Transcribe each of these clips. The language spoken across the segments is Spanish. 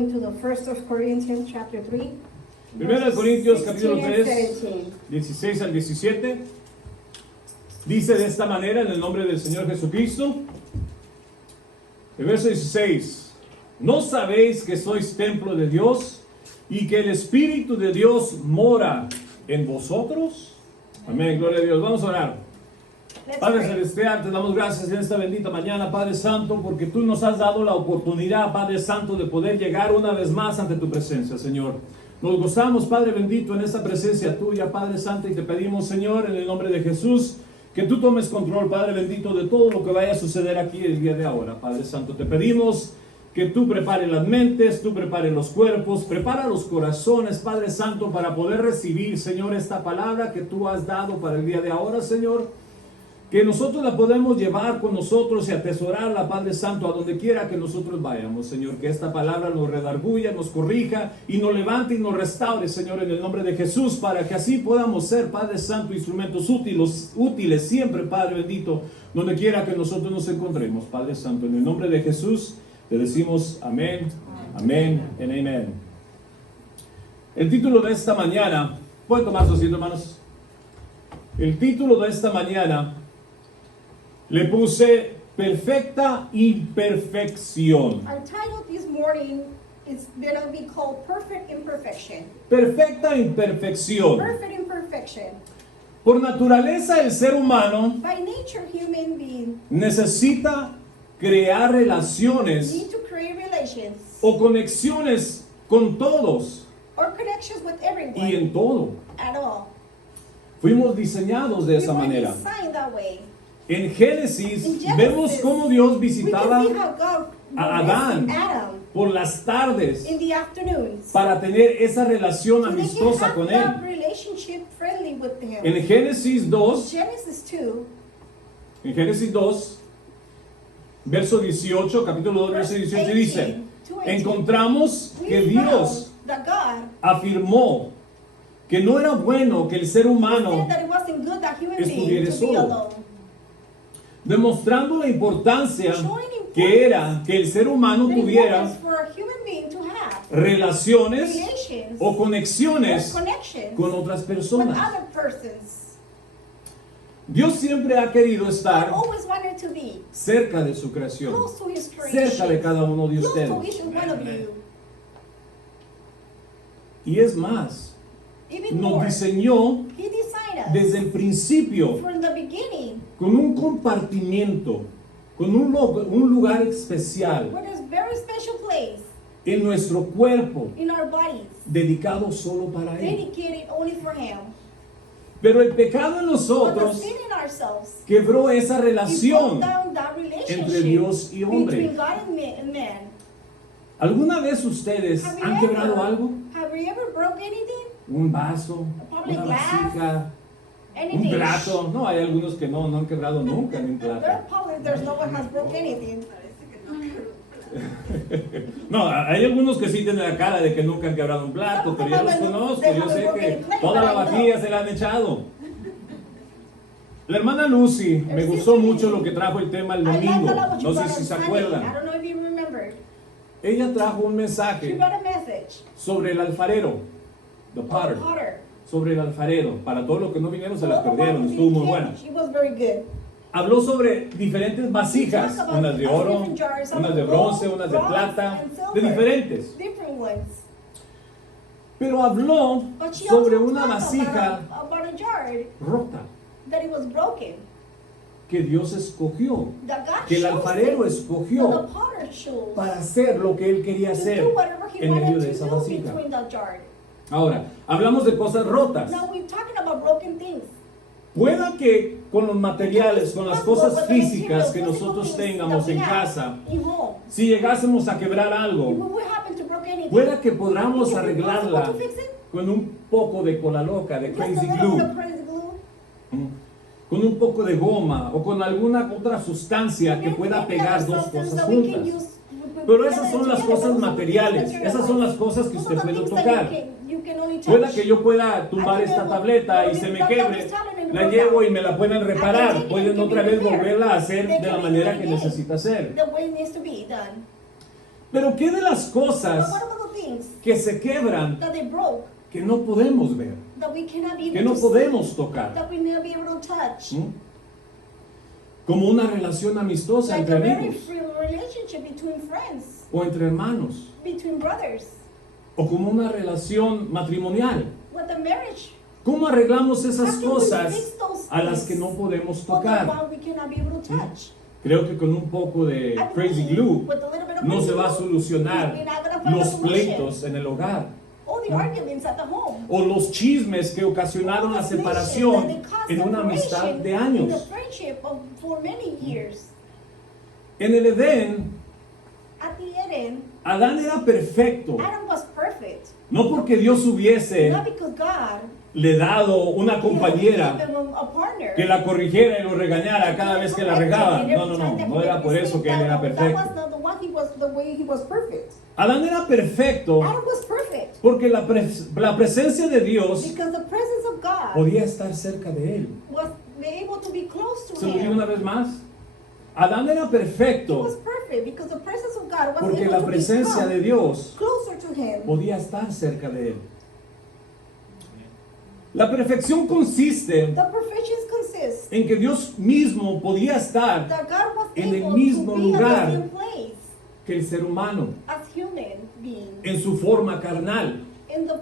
going to the 1st of Corinthians chapter 3. Primera de Corintios capítulo 16 and 3, 17. 16 al 17. Dice de esta manera en el nombre del Señor Jesucristo. El verso 16. ¿No sabéis que sois templo de Dios y que el Espíritu de Dios mora en vosotros? Amén, gloria a Dios. Vamos a orar. Let's Padre pray. Celestial, te damos gracias en esta bendita mañana, Padre Santo, porque tú nos has dado la oportunidad, Padre Santo, de poder llegar una vez más ante tu presencia, Señor. Nos gozamos, Padre bendito, en esta presencia tuya, Padre Santo, y te pedimos, Señor, en el nombre de Jesús, que tú tomes control, Padre bendito, de todo lo que vaya a suceder aquí el día de ahora, Padre Santo. Te pedimos que tú prepares las mentes, tú prepares los cuerpos, prepara los corazones, Padre Santo, para poder recibir, Señor, esta palabra que tú has dado para el día de ahora, Señor. Que nosotros la podemos llevar con nosotros y atesorarla, Padre Santo, a donde quiera que nosotros vayamos, Señor. Que esta palabra nos redarguya, nos corrija y nos levante y nos restaure, Señor, en el nombre de Jesús, para que así podamos ser, Padre Santo, instrumentos útiles siempre, Padre bendito, donde quiera que nosotros nos encontremos, Padre Santo. En el nombre de Jesús te decimos amén, amén y amén. El título de esta mañana, ¿pueden tomar su asiento, hermanos? El título de esta mañana le puse perfecta imperfección. Our title this morning is going to be called Perfect Imperfection. Perfecta imperfección. Perfect Imperfection. Por naturaleza el ser humano By nature, human beings necesita crear relaciones need to create relations o conexiones con todos or connections with y everyone en todo. at all. Fuimos diseñados de We esa were manera. designed that way. En Génesis In Genesis, vemos cómo Dios we visitaba can see how God a visited Adán Adam por las tardes in the afternoons. para tener esa relación So they can amistosa have con that él. relationship friendly with him. En Génesis 2, Genesis 2, en Génesis 2, verso 18, capítulo 2, verso 18 dice, encontramos que we Dios found that God afirmó que no era bueno que el ser humano, said that it wasn't good that human estuviera beings to be solo. alone. demostrando la importancia Showing que era que el ser humano The tuviera importance for a human being to have relaciones relations o conexiones or connections con otras with personas. other persons. Dios siempre ha querido God estar always wanted to be cerca de su creación, close to His creation, cerca de cada uno de close ustedes. to each one of you. Y es más, Even nos more, diseñó He designed us desde el principio from the beginning con un compartimiento, con un lugar especial with a very special place en nuestro cuerpo, in our bodies, dedicado solo para Él. dedicated only for Him. Pero el pecado en But the nosotros sin in ourselves, quebró esa it broke relación down that relationship entre Dios y hombre. between God and man. ¿Alguna vez ustedes Have you han quebrado algo? Have you ever broke anything? Un vaso, Probably una glass, vasija, Any un dish? plato. No, hay algunos que no han quebrado nunca ni un plato. There's no one has broke anything. No, hay algunos que sí tienen la cara de que nunca han quebrado un plato, pero yo los conozco, yo sé que toda la vajilla se la han echado. La hermana Lucy, me gustó mucho lo que trajo el tema el I like domingo, a lot what you no sé brought si on se Sunday. I acuerdan. don't know if you remembered. Ella trajo un She mensaje brought a message. sobre el alfarero, the potter, Potter. sobre el alfarero. Para todos los que no vinieron se las All the perdieron, ones estuvo muy who buena. came, She was very good. Habló sobre diferentes vasijas, She talked about unas de oro, different jars, some unas de of bronce, gold, unas de bronze, plata, and silver. de diferentes. Different ones. Pero habló But she sobre also una talked vasija about a jar rota that it was broken. que Dios escogió, That God que el chose alfarero it, escogió that the potter chose para hacer lo que él quería to hacer do whatever he en medio wanted de to esa do vasija. between that jar. Ahora, hablamos de cosas rotas. Now we're talking about broken things. Pueda que con los materiales, con las cosas físicas que nosotros tengamos en casa, si llegásemos a quebrar algo, pueda que podamos arreglarla con un poco de cola loca, de crazy glue, con un poco de goma o con alguna otra sustancia que pueda pegar dos cosas juntas. Pero esas son las cosas materiales, esas son las cosas que usted puede tocar. Pueda que yo pueda tumbar esta tableta y se me quebre, la llevo y me la pueden reparar, pueden otra vez volverla a hacer de la manera que necesita hacer. Pero ¿qué de las But cosas what about the things que se quebran that they broke, que no podemos ver, that we cannot be que able no to podemos see, tocar? that we may not be able to touch? ¿Mm? Como una relación amistosa Like entre a very amigos free relationship between friends, o entre hermanos, between brothers, o como una relación matrimonial. with a marriage. ¿Cómo arreglamos How esas can we cosas fix those a las things que no podemos for the tocar? one we cannot be able to touch? Creo que con un poco de I crazy believe glue with a little bit of no crazy se va a glue, solucionar we're not gonna find los a solution. pleitos en el hogar All the arguments at the home. o los chismes que ocasionaron la separación en una amistad de años. In a friendship for many years. En el Edén, At the Eden, Adán era perfecto, Adam was perfect. no porque Dios hubiese Not because God le dado una compañera gave him a partner. que la corrigiera y lo regañara cada vez que la regaba. No, no, no, no era por eso que él era That was perfecto. not the one he was, the way he was perfect. Adán era perfecto Adam was perfect porque la presencia de Dios because the presence of God podía estar cerca de él. was able to be close to Se lo digo him. una vez más. Adán era He was perfecto perfect because the presence of God was porque able la to presencia de become Dios closer to him. podía estar cerca de él. La perfección consiste The perfections consist en que Dios mismo podía estar that God was en el able mismo to be lugar at the same place que el ser humano as human beings en su forma carnal. in the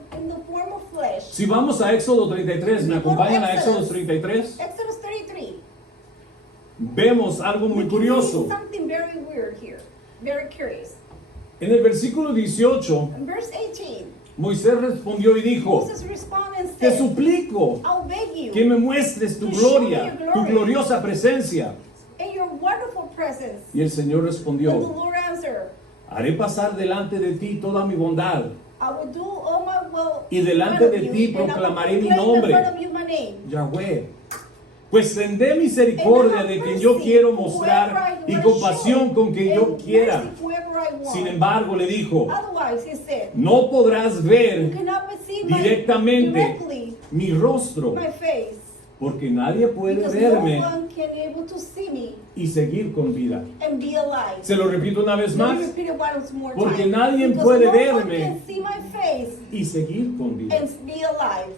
form of flesh. Si vamos a Éxodo 33, ¿me acompañan a Éxodo 33? Exodus 33. Vemos algo muy We can see curioso. something very weird here, very curious. En el versículo 18, In verse 18, Moisés respondió y dijo: Moses responded and Te said, suplico I'll beg you que me muestres tu gloria, tu gloriosa presencia. in your wonderful presence. Y el Señor And the respondió: Lord answered, Haré pasar delante de ti toda mi bondad, I will do all my will y delante in front de of ti you, and I will proclamaré mi proclaim nombre, in front of you my name. Yahweh. Pues tendré misericordia de quien yo quiero mostrar y compasión con quien yo quiera. Sin embargo, le dijo: Otherwise, he said, No podrás you ver cannot perceive directamente directly mi rostro, my face, porque nadie puede because no verme one can able to see me y seguir con vida. and be alive. Se lo repito una vez Let más: me repeat it once more porque time. nadie Because puede no one verme can see my face y seguir con vida. and be alive.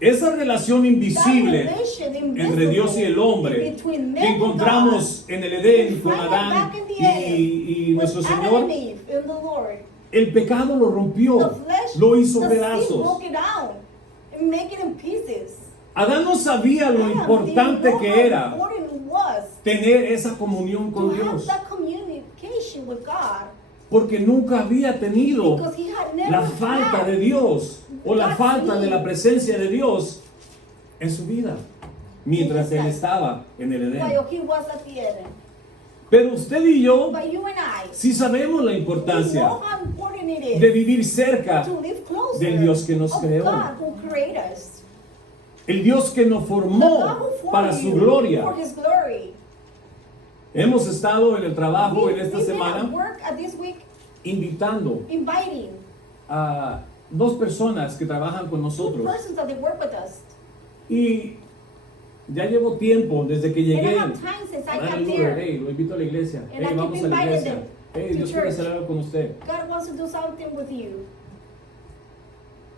Esa relación invisible That relation entre Dios y el hombre between que man and encontramos en el Edén con find it Adán back in the Eden y nuestro with Adam Señor, and Eve and the Lord. el pecado lo The rompió, flesh, lo hizo the sin pedazos. broke it down and make it in pieces. Adán no sabía lo Adam importante didn't know que how era important it was tener esa comunión to con have Dios, that communication with God, porque nunca había tenido because he had never la falta had de Dios o la God's falta de la need. presencia de Dios en su vida mientras él estaba en el Edén. while he was at the Eden. Pero usted y yo But you and I, sí sabemos la we importancia know how important it de is vivir cerca to live closer del Dios que nos of creó. God who created us. El Dios que nos The formó God who formed para you su gloria. for his glory. Hemos estado en el trabajo We- en esta we've been at semana work at this week invitando inviting a dos personas que trabajan con two nosotros. persons that they work with us. Y ya llevo tiempo desde que And I llegué. have time since I Dale got luz, there. hey, lo invito a la iglesia. And I Hey, keep vamos a la inviting iglesia. them Hey, to Dios quiere church. hacer algo con usted. God wants to do something with you.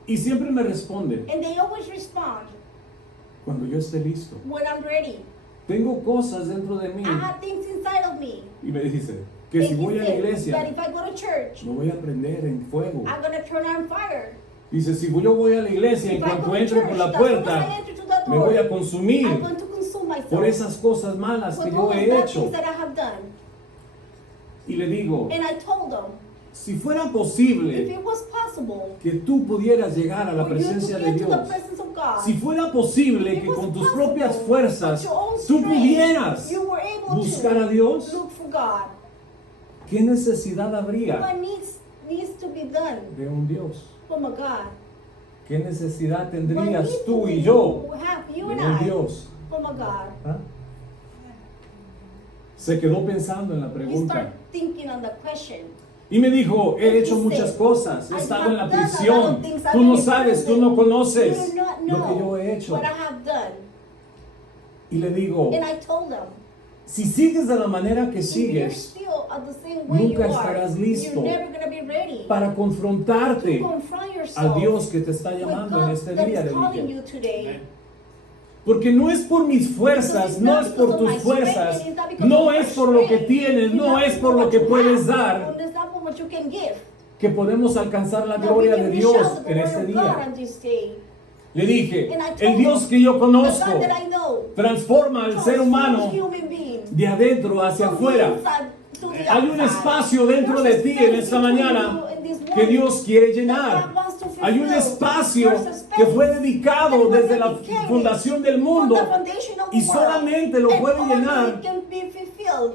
Y siempre me responde And they always respond cuando yo esté listo. when I'm ready. Tengo cosas dentro de mí. I have things inside of me. Y me dice que si And he voy a la said that iglesia, if I go to church, me voy a prender en fuego. I'm going to turn on fire. Dice, si yo voy a la iglesia, en If I go cuanto to entre church, por la as soon as I puerta, enter to the me voy a door, consumir I'm going to consume myself por esas cosas malas for que those yo he bad hecho. things that I have done. Y le digo, And I told them, si fuera if posible it was possible que tú pudieras llegar a la for you to presencia de get to the Dios, presence of God, si fuera posible if it que was con tus possible propias with fuerzas your own tú strength, pudieras you were able buscar to a Dios, look for God, ¿qué necesidad habría what needs to be done de un Dios? from a God? ¿Qué necesidad What tendrías needs tú to y yo have you de and un I Dios? from a God? ¿Ah? Se quedó pensando en la He pregunta. started thinking on the question. Y me dijo, he And he hecho muchas said, cosas, he "I estado have en la done a lot of prisión, things. tú I've no been in sabes, tú prison. no conoces You do not lo que know yo he hecho. what I have done." Y le digo, And I told him, si sigues de la manera que If you're sigues, still at the same way nunca you are, estarás listo you're never going to be ready para to confrontarte confront yourself al Dios que te está with llamando en God este that día is de calling día. you today. Porque no es por mis fuerzas, no es por tus fuerzas, no es por lo que tienes, no es por lo que puedes dar, que podemos alcanzar la gloria de Dios en este día. Le dije, el Dios que yo conozco transforma al ser humano de adentro hacia afuera. Hay un espacio dentro de ti en esta mañana que Dios quiere llenar. Hay un espacio que fue dedicado desde la fundación del mundo y solamente lo puede llenar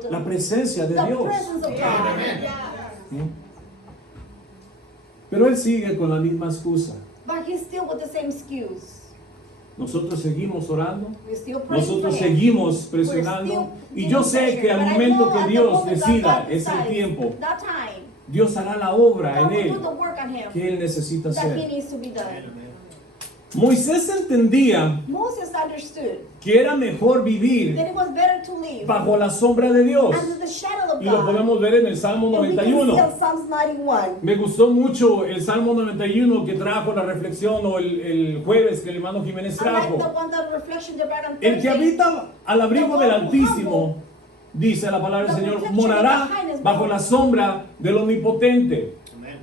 la presencia de Dios. Pero Él sigue con la misma excusa. But he's still with the same excuse. Nosotros seguimos orando, We're still praying for nosotros him. seguimos presionando y yo sé que al momento que Dios decida ese tiempo, that time, Dios hará la obra God en will do Él the work on him que Él necesita that he hacer. needs to be done. Moisés entendía Moses understood que era mejor vivir that it was better to live bajo la sombra de Dios. under the shadow of Y lo God. podemos ver en el Salmo And we can see 91. in Psalms 91. Me gustó mucho el Salmo 91 que trajo la reflexión o el jueves que el hermano Jiménez I like the trajo. one that reflection they brought on El que Thursday. habita al abrigo del Altísimo, dice la palabra del Señor, morará bajo la sombra del Omnipotente.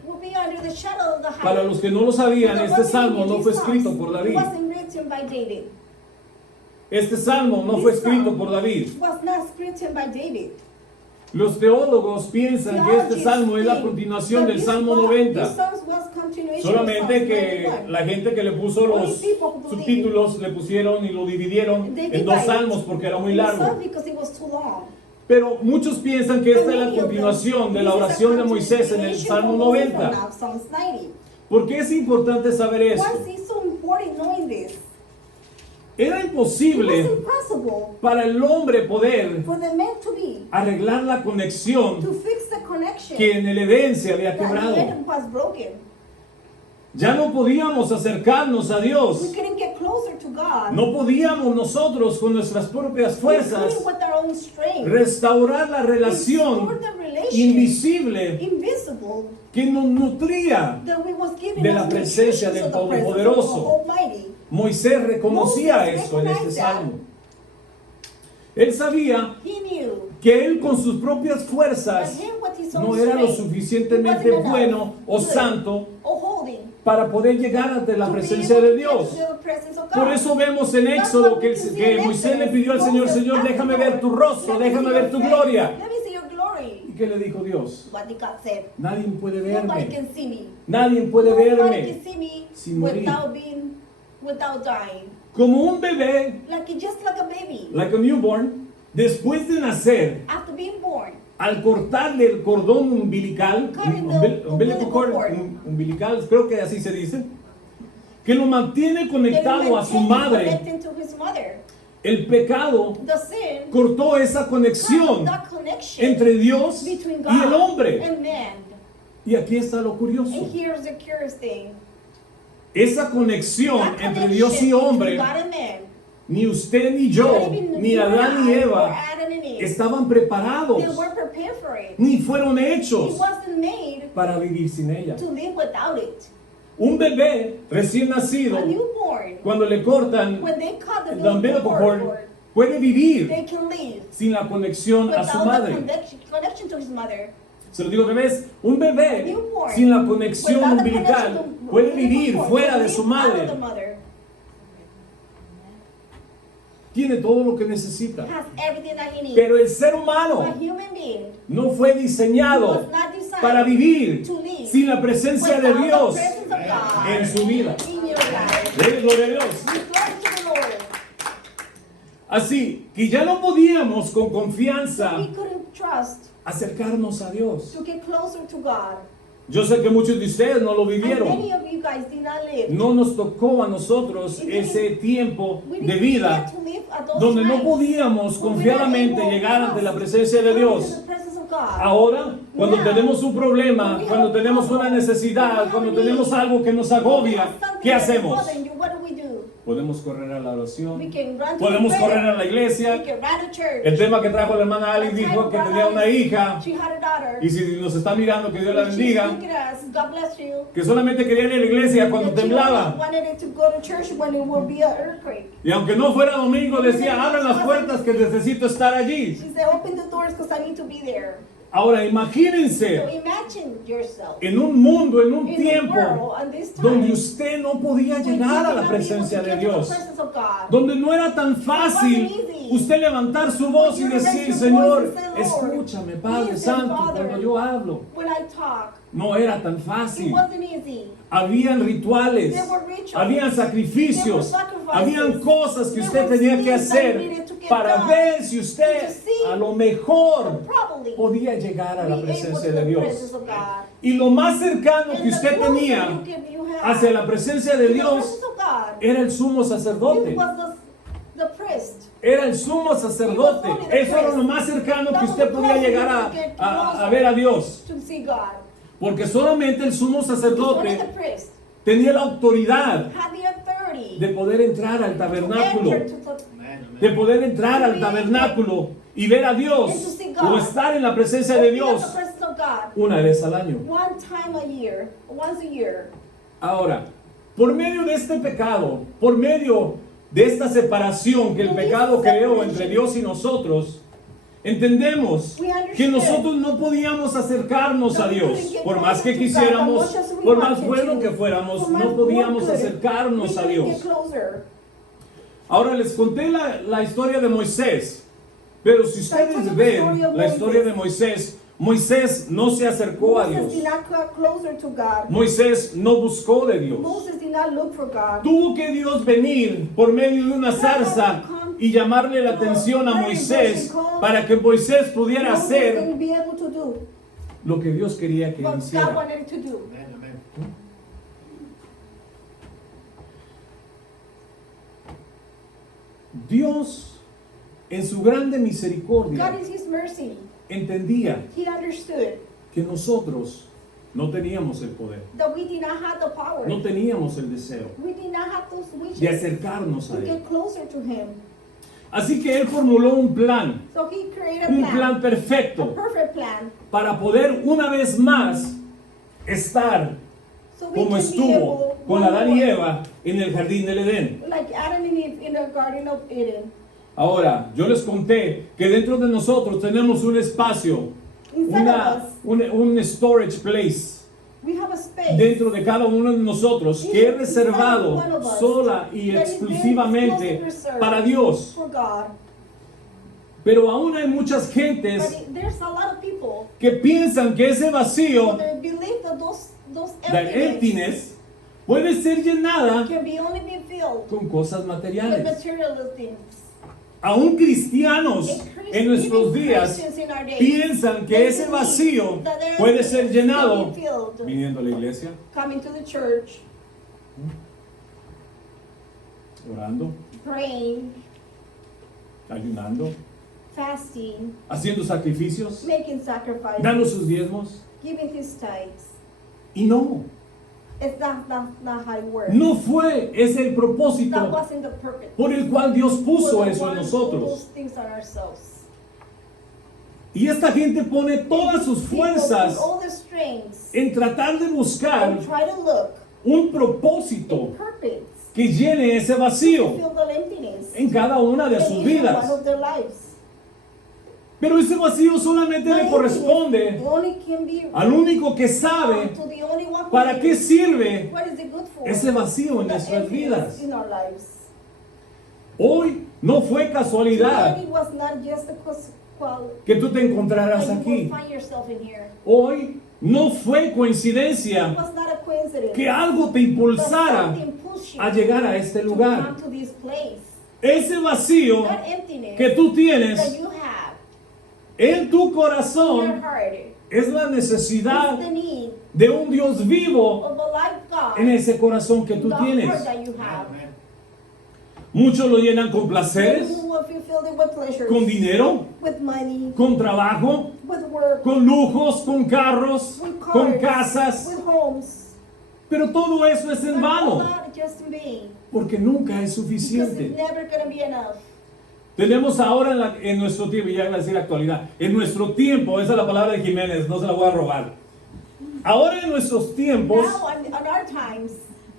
Will be under the shadow of the Para high. los que no lo sabían, este salmo no fue escrito por It David. wasn't written by David. Este salmo no fue escrito por David. It was not written by David. Los teólogos piensan que este salmo es la continuación del Salmo 90. Solamente que la gente que le puso los subtítulos le pusieron y lo dividieron en dos salmos porque era muy largo. Pero muchos piensan que esta es la continuación de la oración de Moisés en el Salmo 90. ¿Por qué es importante saber Why esto? is it so important knowing this? Era It was imposible impossible para el hombre poder for the man to be, arreglar la conexión to fix the connection que en el Edén se había that the quebrado. Eden was broken. Ya no podíamos acercarnos a We Dios. couldn't get closer to God. No podíamos nosotros con nuestras propias We fuerzas couldn't with our own strength. restaurar la relación Restore the relation, invisible invisible, que nos nutría. that we was given de la us presencia nutrition del of the presence of the Todopoderoso. Almighty. Moisés reconocía Moses eso en este recognized that. salmo. Él sabía He knew que él con sus propias that fuerzas him with his own no era lo strength, suficientemente he wasn't bueno enough, o good, santo or holy, para poder llegar ante la to be presencia able de to get Dios. to the presence of Por God. eso vemos en Éxodo que Moisés le pidió al Señor, Señor, déjame ver tu rostro, déjame ver tu gloria. Let me see your glory. ¿Y qué le dijo Dios? What did God say? Nadie puede Nobody verme, can see me. nadie puede Nobody verme can see me sin morir. without dying. Como un bebé, Just like a baby. like a newborn, después de nacer, After being born, al cortarle el cordón umbilical, Cutting the umbilical cord, cord. umbilical, creo que así se dice, que lo mantiene they conectado a su maintain madre. connecting to his mother. El pecado The sin cortó esa conexión cut that connection entre Dios between y el God hombre. and man. Y aquí está lo curioso. And here's the curious thing. Esa conexión That entre Dios y connection hombre, between God and man, ni usted ni yo, not even ni you and Adán ni I, or Eva, Adam and Eve, estaban preparados, they weren't prepared for it. ni fueron It hechos wasn't made para vivir sin ella. to live without it. Un bebé recién nacido, A newborn, cuando le cortan when they cut the el umbilical cord, cord, puede vivir they can live sin la conexión a su without the madre. connection to his mother. Se lo digo bebés, un bebé Newborn, sin la conexión without the umbilical connection to- puede vivir cord, fuera can de live su out of madre. the mother. Tiene todo lo que necesita. Has everything that he needs. Pero el ser humano A human being no fue was diseñado not designed para vivir to live sin la presencia de without the Dios presence of God en su vida. in your life. Dele gloria a Dios. We glory to the Lord. Así que ya no podíamos con We confianza couldn't trust acercarnos a Dios. to get closer to God. Yo sé que muchos de ustedes no lo And vivieron. many of you guys did not live. No nos tocó a nosotros ese tiempo We de didn't vida get to live at those donde no times podíamos when we were confiadamente able llegar to ante la presencia de come Dios. to the presence of God. Ahora, cuando Now, tenemos un problema, when we cuando have a tenemos una problem, when we necesidad, have cuando a tenemos need, algo que nos when we agobia, have something ¿qué that is hacemos? bothering you, what do? Podemos correr a la oración. We can run to Podemos the correr prayer. a la iglesia. We can run to church. El tema que trajo la hermana Ali dijo que tenía una hija. She had a daughter. Y si nos está mirando, que Dios la She's bendiga. looking at us. God bless you. Que solamente quería ir a la iglesia cuando That she temblaba. wanted it to go to church when it will be an earthquake. Y aunque no fuera domingo, decía, abran las puertas que necesito estar allí. She said, open the doors because I need to be there. Ahora So imagínense imagine yourself en un mundo, en un in the tiempo world and this time donde usted no podía when you llegar a la cannot be able presencia to de get to the Dios. presence of God. Donde no era tan fácil usted levantar su voz y decir, Señor, escúchame, Padre Santo, cuando yo hablo. When I talk, No era tan it fácil. wasn't easy. Habían rituales, There were rituals. habían sacrificios, There were sacrifices. habían cosas que There usted were tenía que things that hacer needed to get para done. ver si usted To see a lo mejor Probably podía llegar a la be able presencia to de the Dios. presence of God. Y lo más cercano And que the usted closer tenía you have hacia la presencia de to the Dios presence of God, era el sumo he sacerdote. was the priest. Era el sumo sacerdote. Eso era lo más cercano que usted podía llegar a ver a Dios. To see God. Porque solamente el sumo Only sacerdote the priest tenía la autoridad had the authority de poder entrar al to tabernáculo, enter to de poder entrar al tabernáculo y ver a Dios o estar en la presencia de open up Dios the presence of God una vez al año. one time a year, once a year. Ahora, por medio de este pecado, por medio de esta separación que el pecado creó entre Dios y nosotros, entendemos que nosotros no podíamos acercarnos a Dios. Por más que quisiéramos, por más bueno que fuéramos, no podíamos acercarnos a We couldn't Dios. get closer. Ahora les conté la historia de Moisés, pero si ustedes ven la historia de Moisés, Moisés no se acercó a Moses Dios. did not come closer to God. Moisés no buscó de Dios. Moses did not look for God. Tuvo que Dios venir por medio de una zarza y llamarle la atención a Moisés para que Moisés pudiera Moses hacer didn't be able to do lo que Dios quería que what God hiciera. wanted to do. Dios, en su grande misericordia, God is His mercy. entendía He understood que nosotros no teníamos el poder, that we did not have the power. no teníamos el deseo We did not have those de wishes acercarnos a to Él. get closer to Him. Así que Él formuló un plan, So He created un a plan a perfecto perfect plan, para poder una vez más estar so we como can be estuvo able, con Adán y Eva en el jardín del Edén. like Adam and Eve in the Garden of Eden. Ahora, yo les conté que dentro de nosotros tenemos un espacio, Inside of us, un storage place we have a space dentro de cada uno de nosotros que es reservado sola y that is exclusivamente very exclusively para Dios. for God. Pero aún hay muchas But gentes there's a lot of people que piensan que ese vacío, that believe that those la emptiness emptiness, puede ser llenada can be only be filled con cosas with materiales. material things. Aún cristianos en nuestros días Christians in our days, piensan que they ese believe vacío that their puede ser emptiness can llenado be filled, viniendo a la iglesia, coming to the church, orando, praying, ayunando, fasting, haciendo sacrificios, making sacrifices, dando sus diezmos. giving his tithes. Y no, It's not how it works. no fue ese el That propósito wasn't the purpose. por el cual Dios puso We're the eso en ones who do nosotros. those things on ourselves. Y esta gente pone todas sus People fuerzas put all the strengths en tratar de buscar and try to look un propósito purpose que llene ese to vacío fill the emptiness en cada una de in sus each vidas. one of their lives. Pero ese vacío solamente The le emptiness corresponde only can be al único que sabe to the only one who para qué knows sirve what is it good for. ese vacío en The nuestras emptiness vidas. in our lives. Hoy no fue casualidad Today was not just a que tú te encontraras that you aquí. will find yourself in here. Hoy no fue It coincidencia was not a coincidence. que algo te But impulsara something pushed you a llegar a este to lugar. come to this place. Ese vacío That emptiness que tú that tienes you have en tu in your corazón heart es la is necesidad the need de un Dios vivo of a life God en ese corazón que in tú the tienes. heart that you have. Muchos lo llenan con Some placeres, who will be filled with pleasures, con dinero, with money, con trabajo, with work, con lujos, con carros, with con cars, casas. with homes. Pero todo eso es en But all vano, that just in vain. porque nunca es Because suficiente. it's never going to be enough. Tenemos ahora en nuestro tiempo, y ya iba a decir actualidad, en nuestro tiempo, esa es la palabra de Jiménez, no se la voy a robar. Ahora en nuestros tiempos Now, on our times,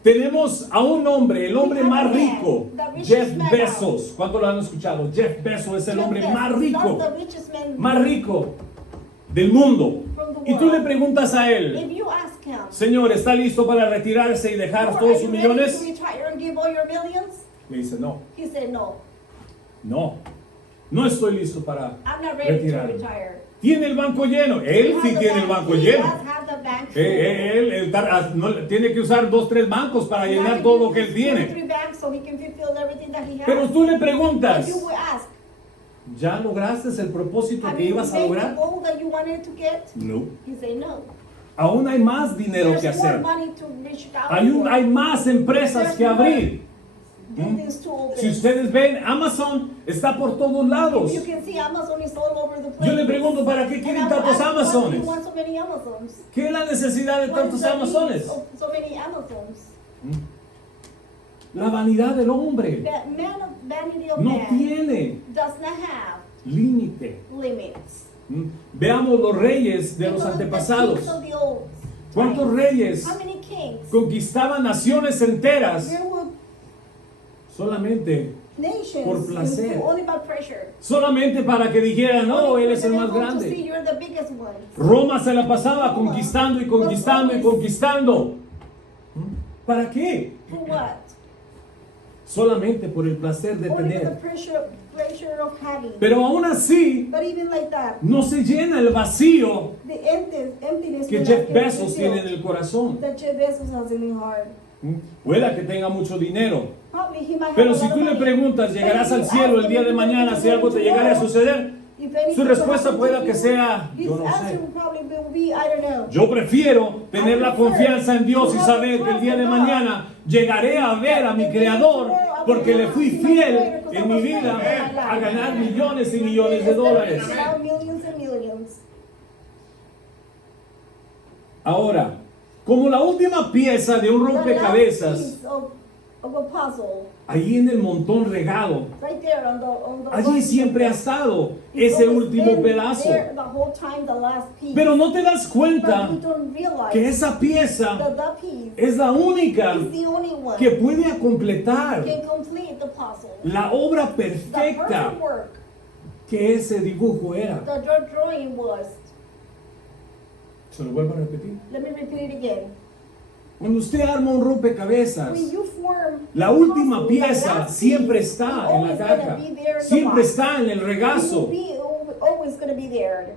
tenemos a un hombre, el hombre más rico, The richest Jeff man Bezos. ¿Cuánto lo han escuchado? Jeff Bezos es el hombre Jeff más Bezos, rico, not the richest man más rico del mundo. from the Y tú le world. preguntas a él, If you ask him, Señor, ¿está listo para retirarse y dejar "Lord, todos are sus you ready to millones? retire and give all your millions?" Le dice, no, He said, "No, no estoy listo para I'm not ready to retirarme. retire." Tiene el banco lleno, él You sí have the tiene el bank- banco he lleno. does have the bank full. Él tiene que usar 2, 3 bancos para He has llenar to todo lo use que él 2 or tiene. 3 banks so he can fulfill everything that he has. Pero tú le But preguntas, you will ask, ¿ya lograste el propósito have que you ibas a made the lograr? goal that you wanted to get? No. He said, "No." Aún hay más dinero que There's more hacer. money to reach out Hay for. más empresas que abrir. Buildings to open. Si ustedes ven, Amazon está por todos lados. You can see Amazon is all over the place. Yo le pregunto, ¿para qué quieren And I tantos ask, why do Amazones? you want so many Amazons? ¿Qué es la necesidad de What is tantos the need Amazones? of so many Amazons? La vanidad del hombre Vanity of no man tiene does not have límite. limits. Veamos los reyes de los Because the antepasados. kings of the old ¿Cuántos times, reyes how many kings? conquistaban naciones enteras There were solamente, nations por placer? only by pressure. solamente para que dijeran, no, Only él for es el them más to see grande? you're the biggest one. Roma se la pasaba conquistando y conquistando y conquistando. ¿Para qué? For what? Solamente por el placer de Only for tener. the pressure of having. Pero aún así, But even like that, no se llena el vacío the emptiness que will Jeff not get Bezos fulfilled tiene en el corazón. that Jeff Bezos has in his heart. Pueda que tenga mucho dinero, Probably he might have pero a si lot tú of le money. preguntas, But ¿llegarás if al you cielo ask el día him de if mañana he's si algo te llegara a tomorrow, suceder? if anything Su respuesta happens pueda to que you, sea, his yo no answer sé. will probably be, I don't know. Yo prefiero tener la confianza en Dios y saber que el día de mañana llegaré a ver a mi Creador porque le fui fiel en mi vida a ganar millones y millones de dólares. Now millions and millions. Ahora, como la última pieza de un The last rompecabezas, piece of a puzzle, ahí en el montón regado, right there on the allí siempre ha estado ese último pedazo. There the whole time, the last piece. Pero no te das cuenta But you don't realize que esa pieza that that piece es la única is the only one que puede completar can complete the puzzle. la obra The perfecta perfect work que ese dibujo era. the drawing was. Se lo vuelvo a repetir. Let me repeat it again. Cuando usted arma un rompecabezas, When you form la a última puzzle, the pieza last siempre piece está is en la always gonna caja, be there in the siempre box. está en el It will regazo, be always going to be there.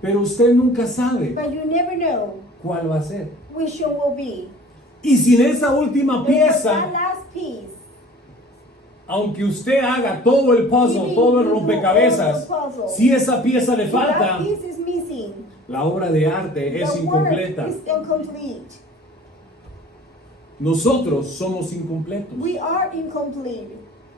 pero usted nunca sabe But you never know cuál va a ser. which one will be. Y sin esa última Because pieza, that last piece, aunque usted haga todo el puzzle, todo el rompecabezas, si esa pieza le if falta, that piece is missing, la obra de arte es the work incompleta. is incomplete. Nosotros somos incompletos. We are incomplete.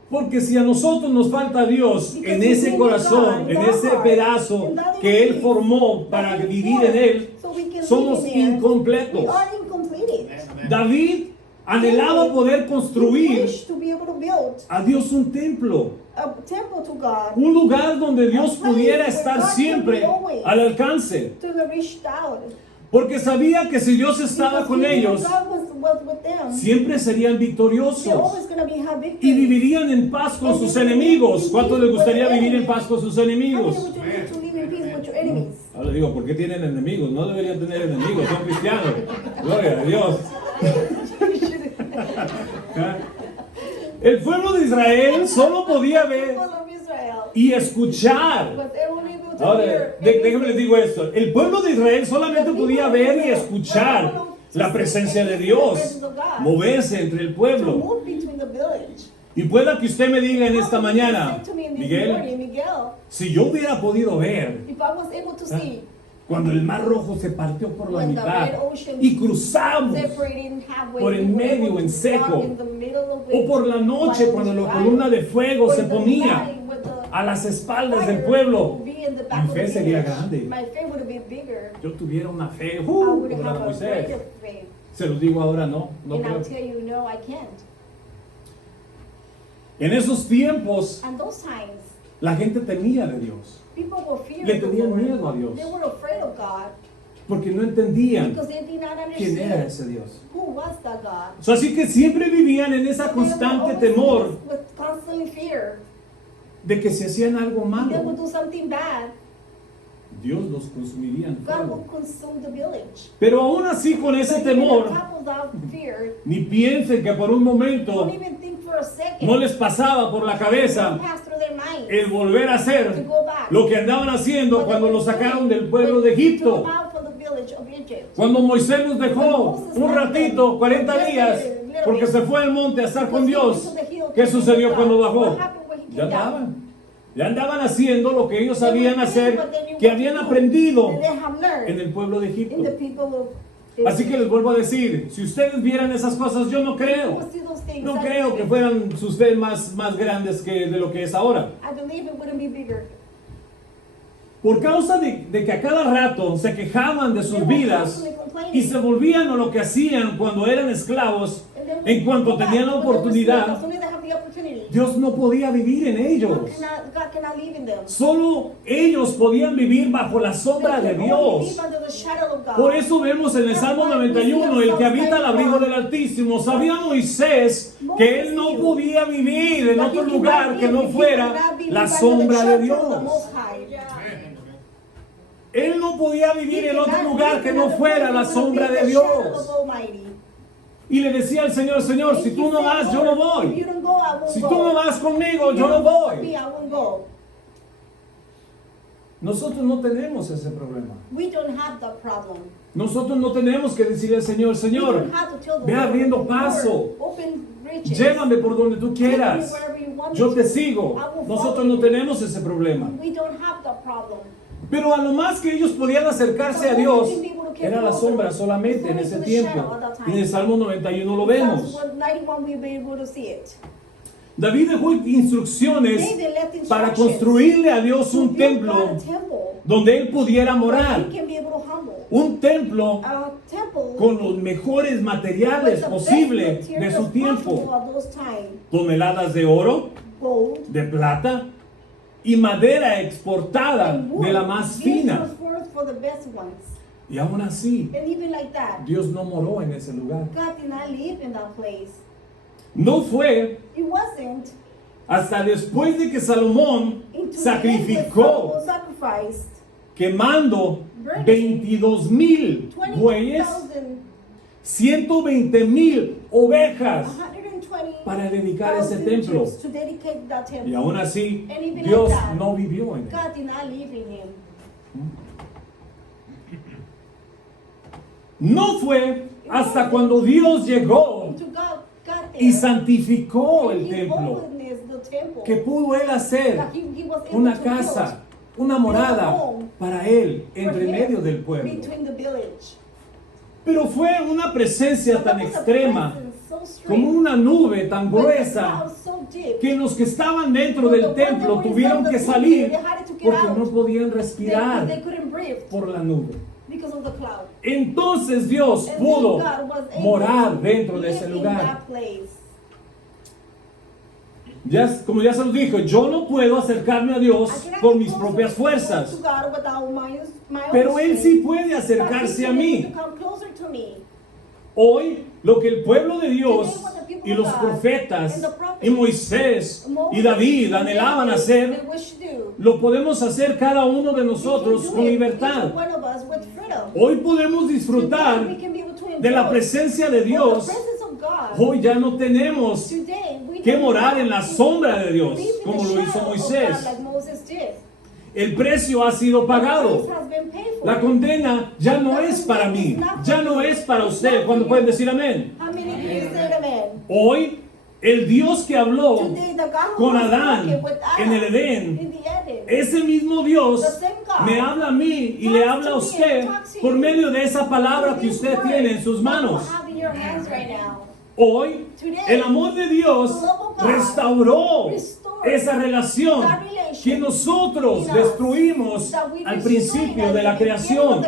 Porque si a nosotros nos falta Dios en ese corazón, en ese pedazo que Él formó para vivir en Él, somos incompletos. We are incomplete. David anhelaba poder We construir wish to be able to build a Dios un templo, a temple to God, un lugar donde Dios pudiera estar siempre al alcance, to the reached out. porque sabía que si Dios estaba Because con he knew ellos, God was with them. siempre serían They're victoriosos always going to be have y victory. vivirían en paz con sus enemigos. ¿Cuánto les gustaría vivir en paz con sus How many enemigos? would you need to live in peace with your enemies? Ahora digo, ¿por qué tienen enemigos? No deberían tener enemigos, son cristianos. Gloria a Dios. El pueblo de Israel solo podía ver People of Israel, y escuchar. but they were able to Ahora, hear déjenme les digo esto. El pueblo de Israel solamente podía ver y escuchar la presencia de Dios, moverse entre el to pueblo. move between the village. Y pueda que usted me diga en esta How can you mañana, say to me in this Miguel, morning, Miguel, si yo hubiera podido ver if I was able to see cuando el mar rojo se partió por la when the mitad red ocean y cruzamos, separating halfway, por el we were medio able en to seco, walk in the middle of o it, por la noche while cuando la driving, columna de fuego or se the ponía night with the a las espaldas del fire pueblo, would be in the back mi of fe the sería village. grande. My faith would have been bigger. Yo tuviera una fe I would como la de have a Moisés. greater faith. Se los digo ahora, no And I'll creo. tell you, no, I can't. En esos tiempos, And those times, la gente temía de Dios, people were fearing le the tenían Lord. miedo a Dios, They were afraid of God porque no entendían because they did not quién era understand ese Dios. who was the God. O sea, así que siempre vivían en esa They were constante always temor with constantly fear. de que si hacían algo They malo, would do something bad, Dios los consumiría en God fuego. will consume the village. Pero aún así, con ese But even temor, on top of that fear, ni piensen que por un momento don't even think for a second. no les pasaba por la Don't cabeza pass through their minds el volver a to hacer go back. lo que andaban haciendo cuando los sacaron del pueblo de Egipto. Cuando Moisés los dejó un ratito, 40 días, porque se fue al monte a estar con Dios. ¿Qué sucedió cuando bajó? Ya andaban haciendo lo que ellos sabían hacer, que habían aprendido en el pueblo de Egipto. Así que les vuelvo a decir, si ustedes vieran esas cosas, yo no creo. No creo que fueran sus fe más grandes que de lo que es ahora. Por causa de que a cada rato se quejaban de sus vidas y se volvían a lo que hacían cuando eran esclavos, en cuanto tenían la oportunidad, Dios no podía vivir en ellos. Solo ellos podían vivir bajo la sombra de Dios. Por eso vemos en el Salmo 91, el que habita al abrigo del Altísimo. Sabía Moisés que él no podía vivir en otro lugar que no fuera la sombra de Dios. Él no podía vivir en otro lugar que no fuera la sombra de Dios. Y le decía al Señor, Señor, si tú no vas, yo no voy. Si tú no vas conmigo, yo no voy. Nosotros no tenemos ese problema. Nosotros no tenemos que decirle al Señor, Señor, ve abriendo paso. Llévame por donde tú quieras. Yo te sigo. Nosotros no tenemos ese problema. Pero a lo más que ellos podían acercarse a Dios era la sombra solamente en ese tiempo. En el Salmo 91 lo vemos. David dejó instrucciones para construirle a Dios un templo donde él pudiera morar. Un templo con los mejores materiales posibles de su tiempo. Toneladas de oro, de plata y madera exportada de la más fina. Y aún así, Dios no moró en ese lugar. No fue hasta después de que Salomón sacrificó, quemando 22,000 bueyes, 120,000 ovejas para dedicar ese templo. Y aún así, Dios no vivió en él. No fue hasta cuando Dios llegó y santificó el templo que pudo él hacer una casa, una morada para él entre medio del pueblo. Pero fue una presencia tan extrema, como una nube tan gruesa, que los que estaban dentro del templo tuvieron que salir porque no podían respirar por la nube. Entonces Dios pudo morar dentro de ese lugar. Como ya se los dije, yo no puedo acercarme a Dios por mis propias fuerzas, pero Él sí puede acercarse a mí. Hoy, lo que el pueblo de Dios y los profetas y Moisés y David anhelaban hacer, lo podemos hacer cada uno de nosotros con libertad. Hoy podemos disfrutar de la presencia de Dios. Hoy ya no tenemos que morar en la sombra de Dios, como lo hizo Moisés. El precio ha sido pagado. La condena ya no es para mí, ya no es para usted. ¿Cuándo pueden decir amén? Hoy, el Dios que habló con Adán en el Edén, ese mismo Dios me habla a mí y le habla a usted por medio de esa palabra que usted tiene en sus manos. Hoy, el amor de Dios restauró esa relación que nosotros destruimos al principio de la creación.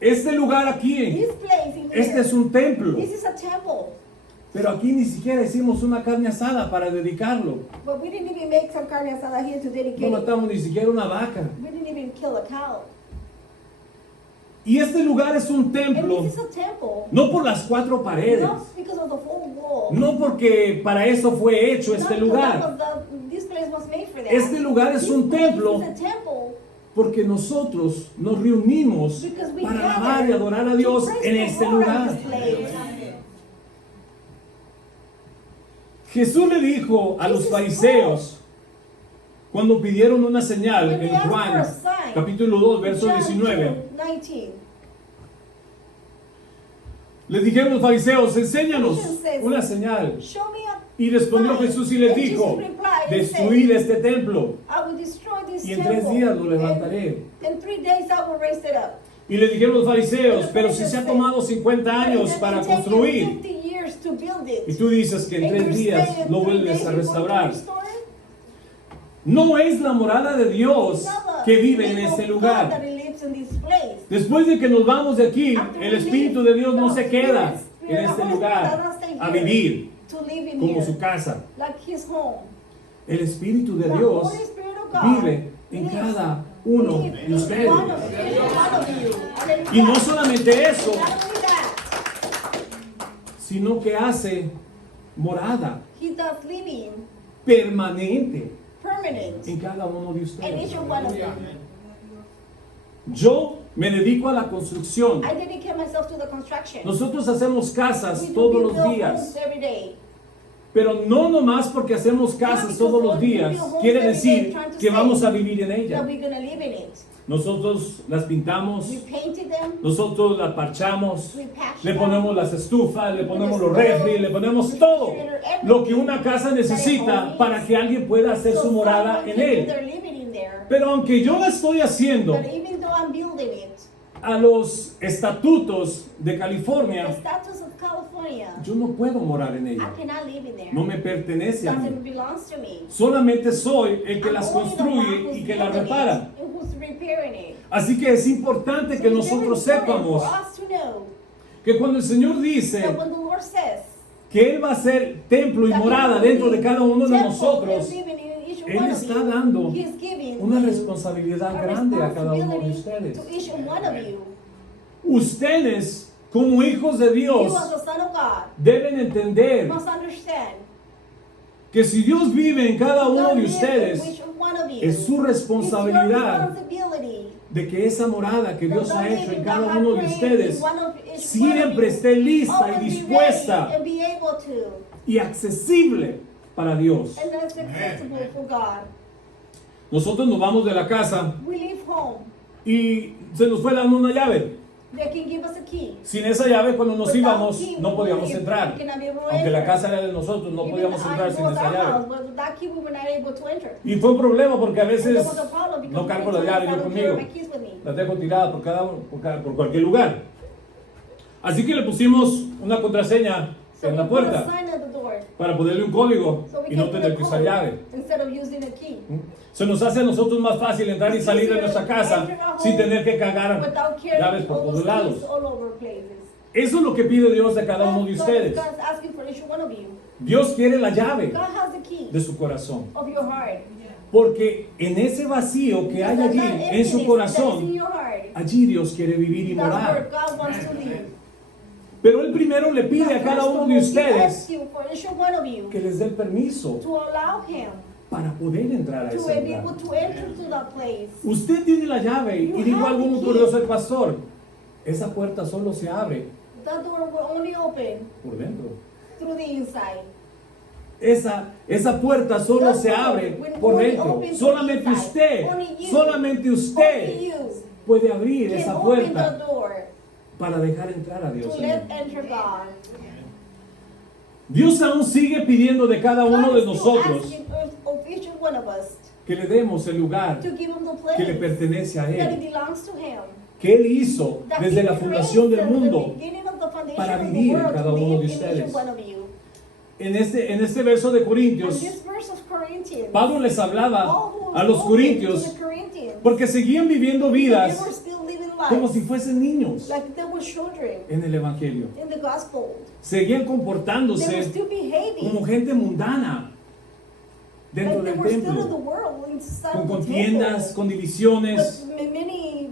este lugar aquí, This place in este here, es un templo. this is a temple. Pero aquí ni siquiera hicimos una carne asada para dedicarlo. But we didn't even make some carne asada here to dedicate No it. matamos ni siquiera una vaca. We didn't even kill a cow. Y este lugar es un And templo, this is a temple. no por las cuatro paredes, Not because of the whole wall. no porque para eso fue hecho Not este because lugar. this place was made for that. Este lugar es This un place templo is a temple porque nosotros nos reunimos because we para gather alabar y adorar a Dios to praise en the este Lord at lugar. this place. Jesús le dijo a los fariseos cuando pidieron una señal When they en asked for Juan a sign, capítulo 2 verso John 19, 2:19. le dijeron los fariseos, enséñanos Jesus says, una señal. Show me a Y respondió sign. Jesús y les And dijo, Jesus replied and destruid said, este templo I will destroy this y en temple. 3 días lo levantaré. In 3 days I will raise it up. Y le dijeron los fariseos, pero si se ha tomado 50 años But para it's taken construir, 50 years to build it. y tú dices que en And 3 you're días saying in lo 3 vuelves days a you're going to restaurar. restore it? No es la morada de Dios It's not que the vive en people este of God lugar. that lives in this place. Después de que nos vamos de aquí, After el we Espíritu leave, de Dios no the se queda Spirit en of este God lugar does not stay a here vivir to live in como here, su casa. like his home. El Espíritu de The Dios Holy Spirit of God vive en lives cada uno in de each ustedes. one of you, each one of you. Hallelujah. Y no solamente eso, Not only that, sino que hace morada he does living permanente permanent en cada uno de in ustedes. each one of you. Yo me dedico a la construcción. I dedicate myself to the construction. Nosotros hacemos casas We do todos build los homes días, every day. pero no nomás porque hacemos casas todos los días, quiere decir que vamos a vivir en That ella. we're gonna live in it. Nosotros las pintamos, We painted them. nosotros las parchamos, We patched le them. ponemos las estufas, le ponemos los refri, le ponemos todo lo que una casa necesita para que alguien pueda hacer So su morada someone en can do él. their living in there. Pero aunque yo la estoy haciendo But even though I'm building it, a los estatutos de the California, status of California, yo no puedo morar en I ella. cannot live in there. No me pertenece a mí. Doesn't belongs to me. Solamente soy el que I'm las only the one construye who's y que las building it repara. and who's repairing it. Así que es importante So que it's very nosotros important sepamos for us to know que cuando el Señor dice that when the Lord says que Él va a ser templo y that morada He will dentro de be cada uno de temple nosotros, and living in each Él one of está you, dando He is giving una you responsabilidad a grande a cada uno de responsibility ustedes. to each one of you. Ustedes, como hijos de Dios, You as a son of God deben entender must understand que si Dios vive en cada uno God de lives in ustedes, each one of you. es su It's your responsabilidad responsibility de que esa morada que Dios that ha God hecho en living, cada God uno de created ustedes in one of each one of siempre you. esté lista y Always be dispuesta ready and be able to, y accesible para Dios. and that's acceptable for God. Nosotros nos vamos de la casa We leave home. y se nos fue dando una llave. They can give us a key. Sin esa llave, cuando nos Without íbamos, key, no we podíamos leave. entrar. We cannot be able to Aunque la enter. casa era de nosotros, no Even podíamos though entrar it sin was esa our llave. house, but with that key we were not able to enter. Y fue un problema porque a And veces there was a problem because no cargo las many llaves times yo I don't carry conmigo. my keys with me. Las dejo tiradas por cualquier lugar. Así que le pusimos una contraseña So en we la put a puerta sign at the door para ponerle un código so we y no can put tener a que usar code llave. instead of using a key. Se nos hace a nosotros más fácil entrar y salir de nuestra casa sin tener que cargar Without llaves carrying por all todos those lados. keys all over places. Eso es lo que pide Dios de cada uno de ustedes. God's asking for each one of you. Dios quiere la llave God has the key de su corazón. of your heart. Porque en ese vacío que hay Because allí, that en su emptiness that is in corazón, your heart, allí Dios quiere vivir y that's where morar. God wants to live. Pero Él primero le pide a cada uno de He ustedes asks you for each one of you que les dé el permiso to allow Him para poder entrar a to ese be lugar. able to enter to that place. Usted tiene la llave y You dijo have algo the muy key. curioso el pastor. Esa puerta solo se abre That door will only open por dentro. through the inside. Esa puerta solo se abre por dentro. Solamente usted Only you puede abrir can esa open the puerta door para dejar entrar a Dios. to en él. let enter God. Dios aún sigue pidiendo de cada uno God de is still nosotros asking of each one of us que le demos el lugar to give Him the que le place pertenece a that it Él, belongs to Him. que Él hizo That desde He la fundación del created from the mundo. beginning of the foundation para of the vivir en world cada to uno live de in ustedes. each one of you. En este verso de And Corintios, this verse of Corinthians, Pablo les hablaba Paul was a los spoken to corintios the Corinthians, porque seguían viviendo they vidas were still living como lives si fuesen niños like they were children en el Evangelio. in the gospel. Seguían They were comportándose still behaving como gente mundana dentro like they del were still in the templo, world inside con of the contiendas, temple. con divisiones. With many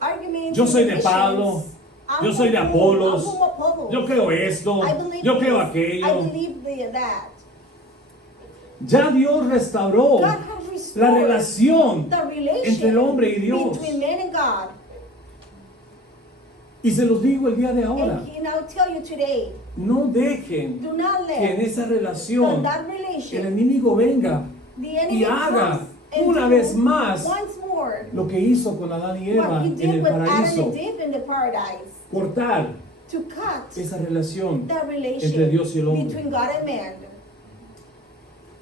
arguments. Yo soy de and Pablo, I'm yo soy de from Apolos, I'm from Apollos. yo creo esto, I believe yo creo this. I aquello. believe that. Ya Dios restauró God has la restored relación the relation entre el hombre y Dios. between man and God. Y se los digo el día de ahora, And I'll tell you today, no dejen do not que en let esa relación that el relation, enemigo venga the enemy y haga comes and una do vez más once more lo que hizo con Adán y Eva what he en did el with Adam paraíso, and Eve in the paradise, cortar to cut esa relación. that relation entre Dios y el hombre. between God and man.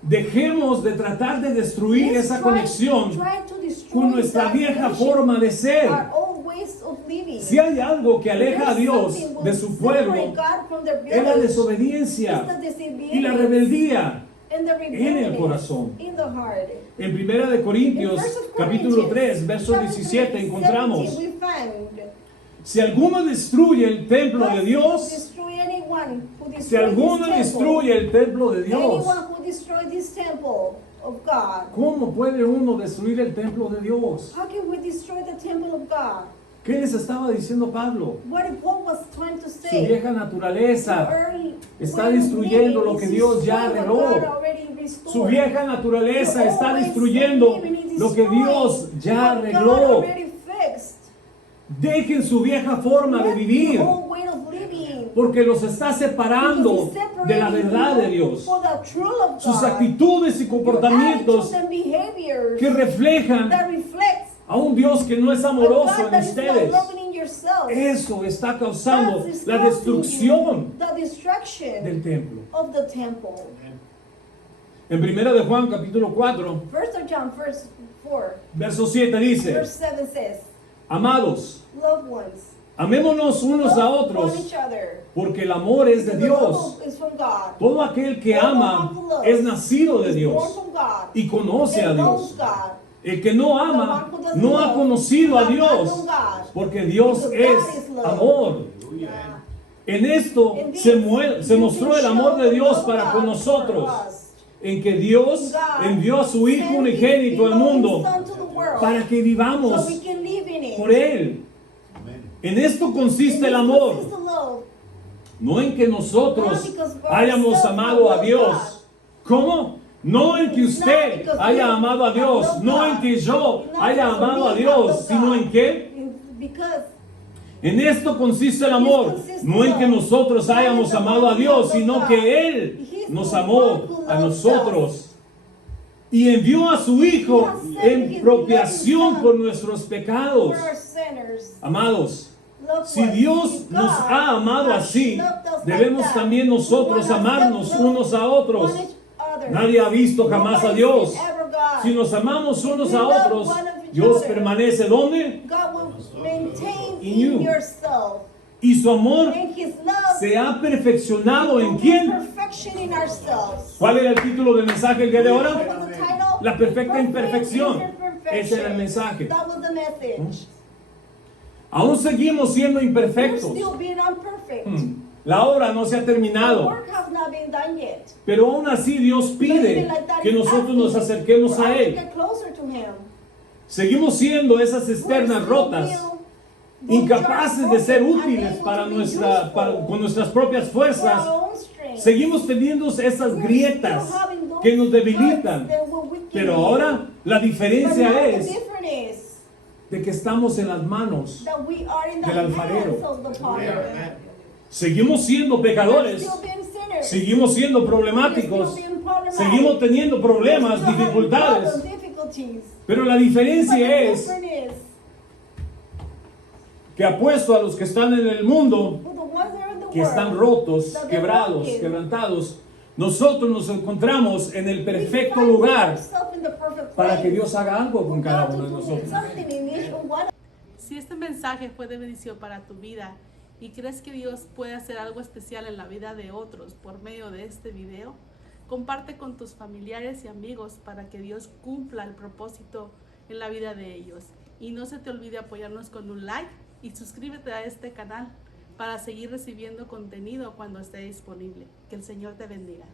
Dejemos de tratar de destruir Let's esa try conexión to destroy con nuestra that vieja relation, forma de ser. our old ways of living. Si hay algo que aleja a There's Dios something will de su separate pueblo, God from their es la village. desobediencia It's the disobedience y la rebeldía and the en el rebellion corazón. in the heart. En 1 de Corintios, In 1 capítulo Corinthians, 3, verso chapter 17, 3, encontramos: 17, we find, si alguno destruye el templo de Dios, destroy anyone who si destroys alguno this temple, destruye el templo de Dios, anyone who destroys this temple of God. ¿cómo puede uno destruir el templo de Dios? How can we destroy the temple of God? ¿Qué les estaba diciendo Pablo? What Paul was trying to Su say. vieja naturaleza Early está way of destruyendo living lo que is Dios ya destroying what arregló. God already restored. Su vieja naturaleza The está old ways of destruyendo living is lo que destroying Dios ya what God arregló. already fixed. Dejen su vieja forma de Let vivir, the old way of living, porque los está separando because it's de la separating verdad de you Dios. for the truth of Sus God. actitudes y Your comportamientos attitudes and behaviors que reflejan that reflects a un Dios que no es a amoroso God en that is not ustedes. loving in yourself. Eso está causando That is la causing destrucción you the destruction del templo. of the temple. En 1 de Juan capítulo 4, First of John, verse 4, verso 7 dice: verse 7 says, amados, loved ones, amémonos unos a love otros, one each other. porque el amor es de The Dios. love is from God. Todo aquel que ama es nacido de Is born Dios from God. y conoce a And knows Dios. God. El que no ama no ha conocido a Dios, porque Dios es amor. En esto se mostró el amor de Dios para con nosotros, en que Dios envió a su Hijo unigénito al mundo para que vivamos so we can live in it. por Él. En esto consiste el amor, This is the love. no en que nosotros hayamos amado a Dios. ¿Cómo? No en que usted haya amado a Dios, no en que yo haya amado a Dios, sino en que Because en esto consiste el amor, no en que nosotros hayamos amado a Dios, sino que Él nos amó a nosotros y envió a su Hijo en propiciación por nuestros pecados. for our sinners, Amados, love si us. Dios If nos God ha amado has así, loved us debemos like that, también nosotros we want to amarnos love unos a otros. one each other. Nadie ha visto jamás a Nobody Dios. seen ever God. Si nos amamos unos a otros, one of each Dios other, permanece ¿dónde? God will maintain In you. in yourself. Y su amor And His love se ha perfeccionado en will quién. perfection in ourselves. ¿Cuál era el título del mensaje el día de What ahora? was the title? La perfecta Perfect imperfección. imperfection. Ese era el mensaje. That was the message. Aún seguimos siendo We're imperfectos. still being imperfect. La obra no se ha The terminado. work has not been done yet. Pero aún así Dios pide que nosotros nos acerquemos a Él. Get closer to Him. Seguimos siendo esas We're cisternas still rotas, being incapaces de ser broken, útiles unable para to be nuestra, useful con nuestras propias for fuerzas. our own strength. Seguimos teniendo esas We're grietas still having those que nos parts debilitan. that will weaken Pero you. ahora la But now diferencia the es difference is de que estamos en las manos. that we are in the del alfarero. hands of the potter. Seguimos siendo We're pecadores, still being sinners. seguimos siendo We're problemáticos, still being problematic. seguimos teniendo problemas, We're still having dificultades. problems, difficulties. Pero la But diferencia the es difference is, que apuesto a los que están en el mundo, for the ones that are in the que están world, rotos, that they're quebrados, broken, quebrantados, nosotros nos encontramos en el we perfecto find lugar ourselves in the perfect para que place Dios haga algo for con cada God to uno de do nosotros. something in each one. Si este mensaje fue de bendición para tu vida y crees que Dios puede hacer algo especial en la vida de otros por medio de este video, comparte con tus familiares y amigos para que Dios cumpla el propósito en la vida de ellos. Y no se te olvide apoyarnos con un like y suscríbete a este canal para seguir recibiendo contenido cuando esté disponible. Que el Señor te bendiga.